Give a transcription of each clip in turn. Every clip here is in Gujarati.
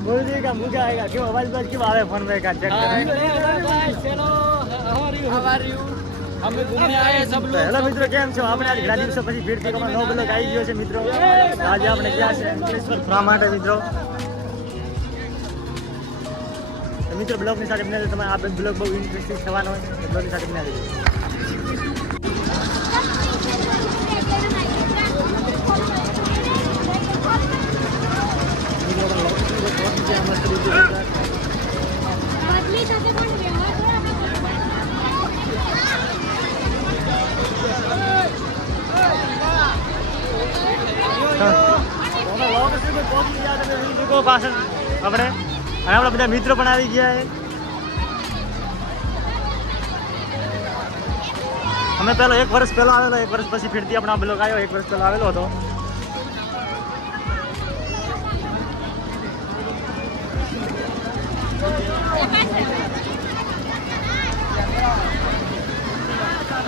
बोल का मुंह क्या आएगा क्यों आवाज बाज क्यों आवे फोन में का चेक અમે ઘૂમને આયા सब लोग હેલો મિત્રો કેમ છો આપણે આજ ઘણા દિવસો પછી ભીડ થી નવો બ્લોગ આવી ગયો છે મિત્રો આજે આપણે ક્યાં છે અંકલેશ્વર ફરવા માટે મિત્રો તો મિત્રો બ્લોગ ની સાથે બને તમે આ બ્લોગ બહુ ઇન્ટરેસ્ટિંગ થવાનો હોય બ્લોગ ની સાથે બને પાછળ આપણે, અને આપણા બધા મિત્રો પણ આવી ગયા અમે પહેલો એક વર્ષ પહેલો આવેલો, એક વર્ષ પછી ફીરતી આપણે આ બ્લોક આવ્યો, એક વર્ષ પહેલો આવેલો હતો.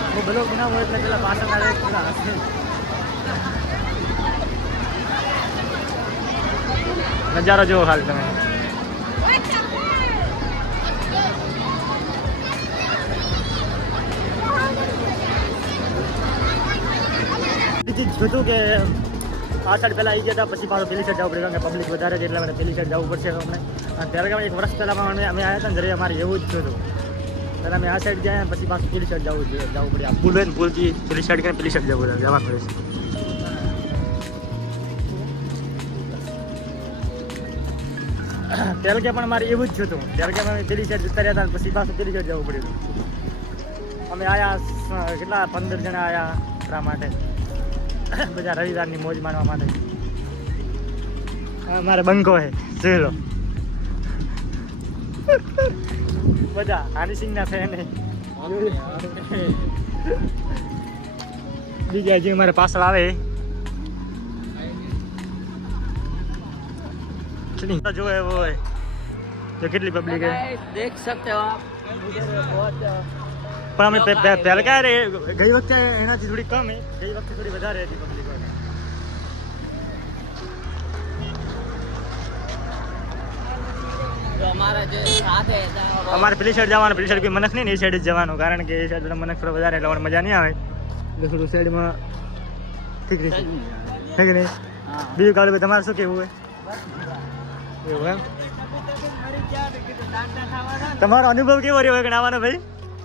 હું બ્લોક બનાવો એટલે પેલા પાછળ આવે પેલા હશે નજારો જોવો ખાલી તમે બીજી જોતું કે આ સાઈડ પહેલાં આવી ગયા હતા પછી પાછું પેલી સાઈડ જવું પડે કારણ કે પબ્લિક વધારે છે એટલે મને પેલી સાઈડ જવું પડશે અમને. અને ત્યારે એક વર્ષ પહેલાં અમે અમે આવ્યા હતા ને જ્યારે અમારે એવું જ થયું હતું. પહેલાં અમે આ સાઈડ ગયા પછી પાછું પેલી સાઈડ જવું જોઈએ જવું પડે આ પુલ હોય ને પુલથી પેલી સાઈડ કરીને પેલી સાઈડ જવું પડે જવાનું રહેશે ત્યારે કે પણ મારે એવું જ હતું. ત્યારે કે અમે પેલી સાઈડ જતા રહ્યા હતા પછી પાછું પેલી સાઈડ જવું પડ્યું અમે આયા કેટલા પંદર જણા આયા એટલા માટે. બધા રવિવારની મોજ માણવા માટે. મારે બંગો હે જોઈ લો. બધા હાનીસિંહના ફેન હે બીજા જે મારે પાછળ આવે જો એવો હોય તો કેટલી પબ્લિક દેખ સકતે હો પણ અમે પહેલા ક્યારે ગઈ વખતે એનાથી થોડી કમ ગઈ વખતે થોડી વધારે હતી પબ્લિક અમારે પેલી સાઈડ જવાનું પેલી સાઈડ કોઈ મનખ નહીં એ સાઈડ જ જવાનું કારણ કે એ સાઈડ મનખ થોડો વધારે એટલે મજા નહીં આવે. એટલે સાઈડમાં ઠીક રહેશે. ઠીક નહીં? બીજું કાળું તમારે શું કેવું હોય? એવું એમ? તમારો અનુભવ કેવો રહ્યો હોય કે નાવાનો ભાઈ?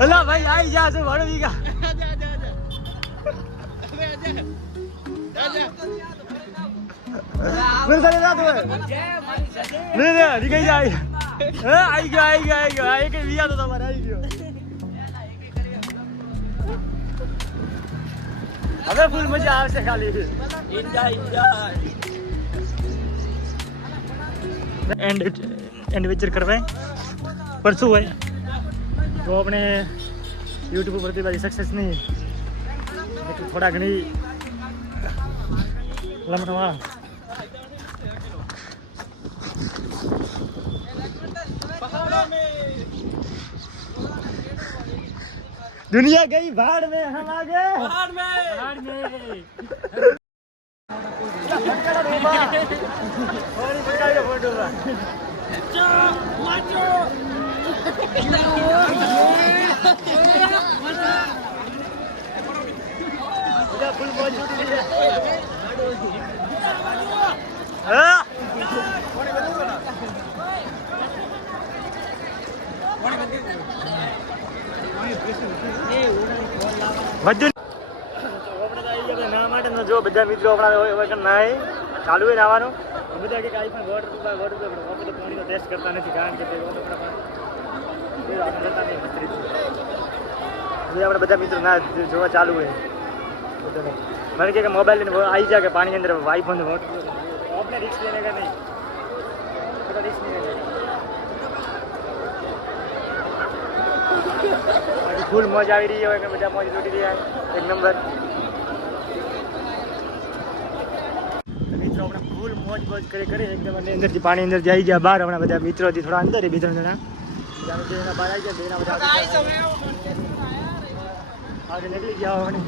અલા ભાઈ આવી જા શું ભાડું વીઘા મેરે સારે રાત હોય લે લે નીકળી જાય હે આવી ગયો આવી ગયો આવી ગયો આ એક વિયા તો તમારે આવી ગયો હવે ફૂલ મજા આવશે ખાલી એન્જોય એન્જોય એન્ડ એડવેન્ચર કરવા પર શું હોય તો આપણે યુટ્યુબ ઉપરથી બધી સક્સેસ નહીં એટલે થોડા ઘણી લમણવા दुनिया गई भाड़ में हम आ गए बाहर में भाड़ में थोड़ी बचाइए फोटो में બધા ના માટે, તો જો બધા મિત્રો આપણા નાય. ચાલુ નાવાનું બધા કે આઈ પણ વોટર વોટર પાણીનો ટેસ્ટ કરતા નથી, કારણ કે તે વોટર આપણે બધા મિત્રો ના જોવા ચાલુ હોય. મને કહે કે મોબાઈલ લઈને આવી જાય કે પાણી અંદર વાઈ બંધ આપણે રિસ્ક લેને કે નહીં? રિસ્ક નહીં? ફૂલ મોજ આવી રહી હોય કે બધા મોજ લૂટી રહ્યા એક નંબર મિત્રો, આપણે ફૂલ મોજ મોજ કરી કરી, એકદમ અંદર પાણી અંદર જઈ ગયા. બહાર હમણાં બધા મિત્રોથી થોડા અંદર બે ત્રણ જણા. જાણે બહાર આવી ગયા એના બધા આગળ નીકળી ગયા હોય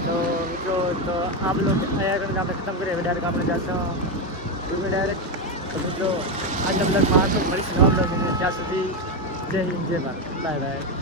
તો મિત્રો તો આપ લોગ અહીંયા આપણે ખતમ કરીએ હવે ડાયરેક્ટ આપણે જશું ડુબે ડાયરેક્ટ તો મિત્રો આજના બ્લોગમાં આટલું મળીશું નવા બ્લોગ ત્યાં સુધી જય હિન્દ જય ભારત બાય બાય